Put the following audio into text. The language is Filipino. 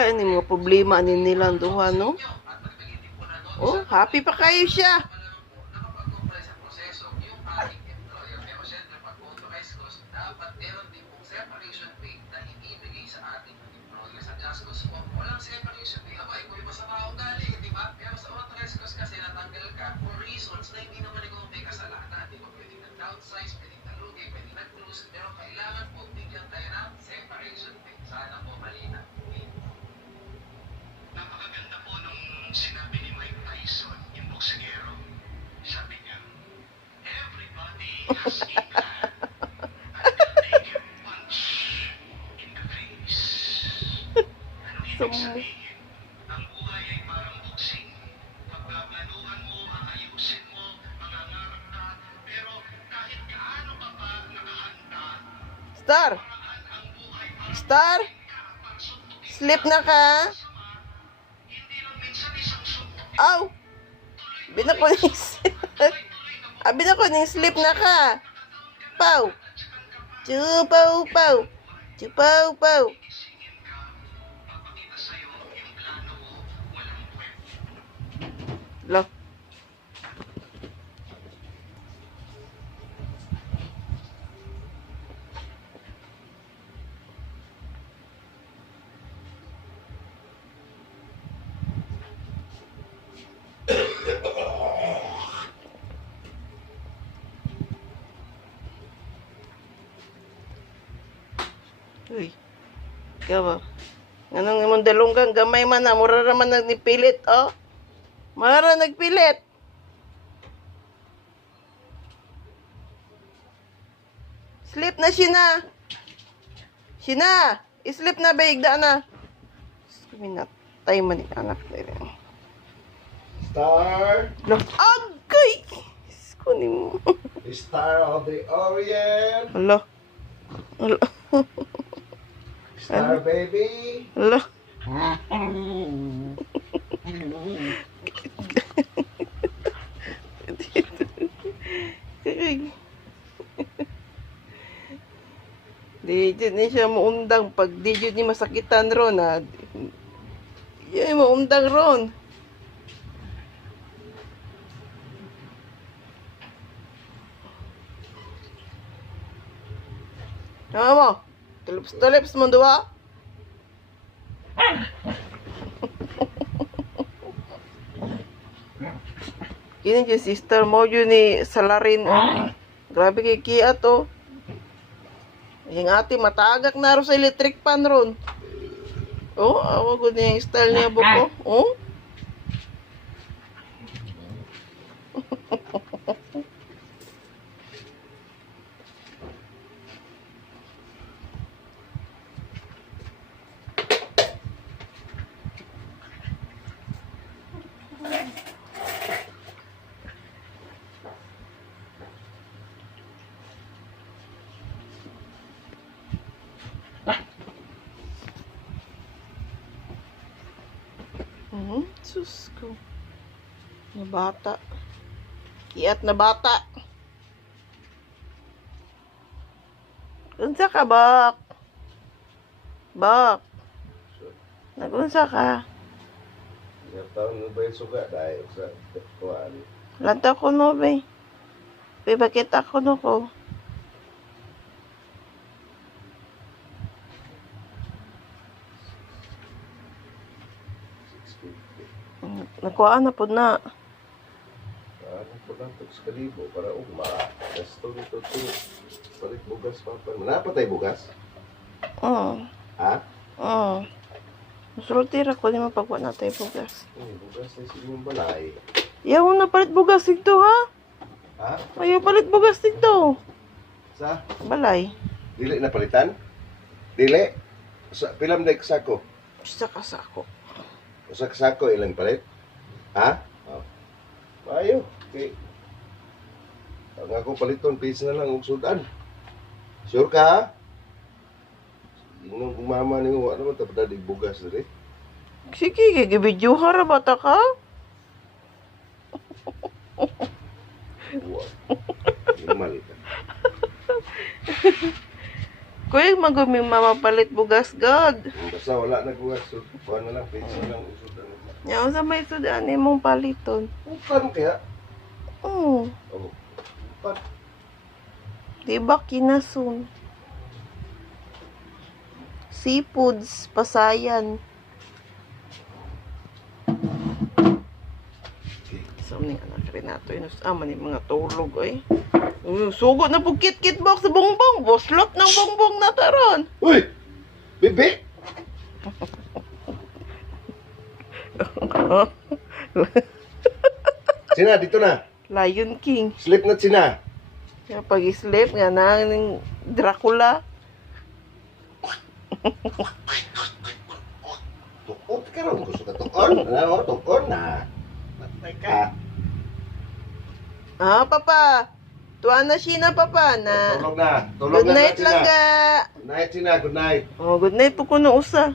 kaya ni mga problema ni nilang duha, no? Oh, happy pa kayo siya. Sinabi ni Mike Tyson, yung boksingero, sabi niya, everybody has a plan until they can punch in the face. Ano ibig sabihin? Ang buhay ay parang boxing. Pagkaplanuhan mo, aayusin mo, mangangarap ka, pero kahit gaano ka pa nakahanda, Star! paraan ang buhay para Star! pagsuntukin Sleep na ka? hindi lang minsan isang suntok. Aw! Binakuning binakuning sleep na ka. Pau! Chupaw, pau! Chupaw, pau! Lo. Uy, ikaw ba? Anong imong dalunggang gamay man na, mura naman nagnipilit, oh. Mara nagpilit. Sleep na Shina. Shina, sleep na baigda na. Minatay man yung anak nila. Star, Lo, agay! Kunin mo. Star of the Orient, Alo. Alo. Star baby. Alo. Di dyan ni siya maundang pag di dyan ni masakitan ron ha. Yan maundang ron. Ano mo? Tulips mo duwa? Kini yung sister mo yun ni Salarin. Oh. Grabe kay Kia to. Yung ate matagak na ro sa electric pan ron. Oh, awa ko niya yung style niya buko. Oh. Sus ko. Na bata. Kiat na bata. Unsa ka, Bak? Bak. Nagunsa ka? Ilang taon mo ba yung suga dahil sa kuhaan? Lanta ko no, be. Be, bakit ako no ko? Nakuha na po na. Ano po lang ito sa kalibo para ugma. Gasto nito ito. Palit bugas pa pa. Manapatay bugas? Oo. Ha? Oo. Masultira ko, di mapagwa na tayo bugas. Bugas na sa inyong balay. Ayaw na palit bugas dito, ha? Ha? Ayaw palit bugas dito. Sa? Balay. Dili na palitan? Dili? Sa pilam na sako? Sa kasako. Sa sako ilang palit? Ha? Oh. Mayo. Okay. Ang ako paliton, piece na lang og sudan. Sure ka ha? Inong kumama ni mo, ano man tapos di bugas diri? Sige, gigibidyo ka bata ka. Wow. Yung malita. Kuya, maguming mamapalit bugas, God. Basta wala na kuha. So, kuha na lang. Pizza na lang. Usudan. Yan, sa may sudan mong paliton. Upan kaya? Oo. Oh. Upan. Diba kinasun? Seafoods, pasayan. Sa mga anak rin nato, inusama ni mga tulog, ay. Sugod na po kit-kit box sa bongbong. Boslot ng bongbong na taron. Uy! Bibi! Sina, dito na. Lion King. Sleep na sina. Kaya pag-sleep nga na ng Dracula. Tukot ka ron. Gusto ka tukon? Ano? Tukon na. Matay ka. Ah, papa. Tuwa na siya na, papa. Na. Tulog na. Tulog Good na night sina. lang, ga. Good night sina. Good night. Oh, good night po ko na usa.